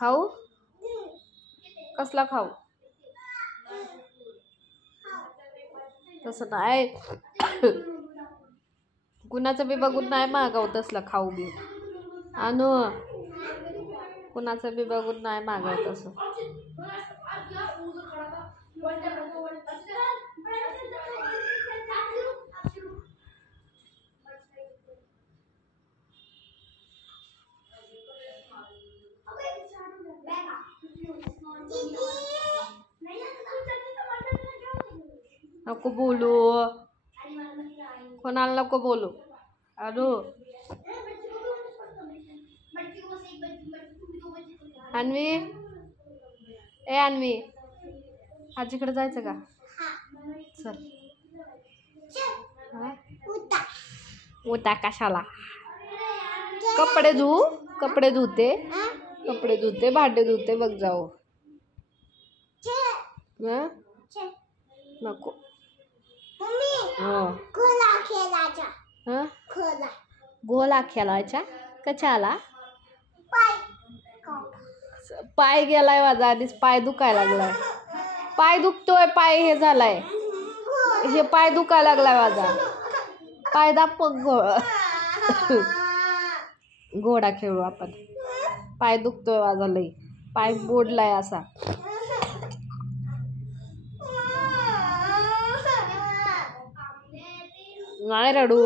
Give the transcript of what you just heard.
खाऊ कसला खाऊ तसं नाही कुणाचं बी बघून नाही मागाव तसलं खाऊ बी आणू कुणाचं बी बघून नाही मागाव तसं नको बोलू कोणाला नको बोलू अनु अन्वी ए अन्वी आजीकडे जायचं का चल उता कशाला कपडे धुते भांडे धुते बघ जाऊ नको गोला खेळायचा कशाला पाय गेलाय माझा आधीच पाय दुखायला लागलाय पाय दुखतोय पाय हे झालाय हे पाय दुखायला लागलाय माझा पाय दापक घोडा खेळू आपण पाय दुखतोय माझा लई पाय मोडलाय असा नाही रडू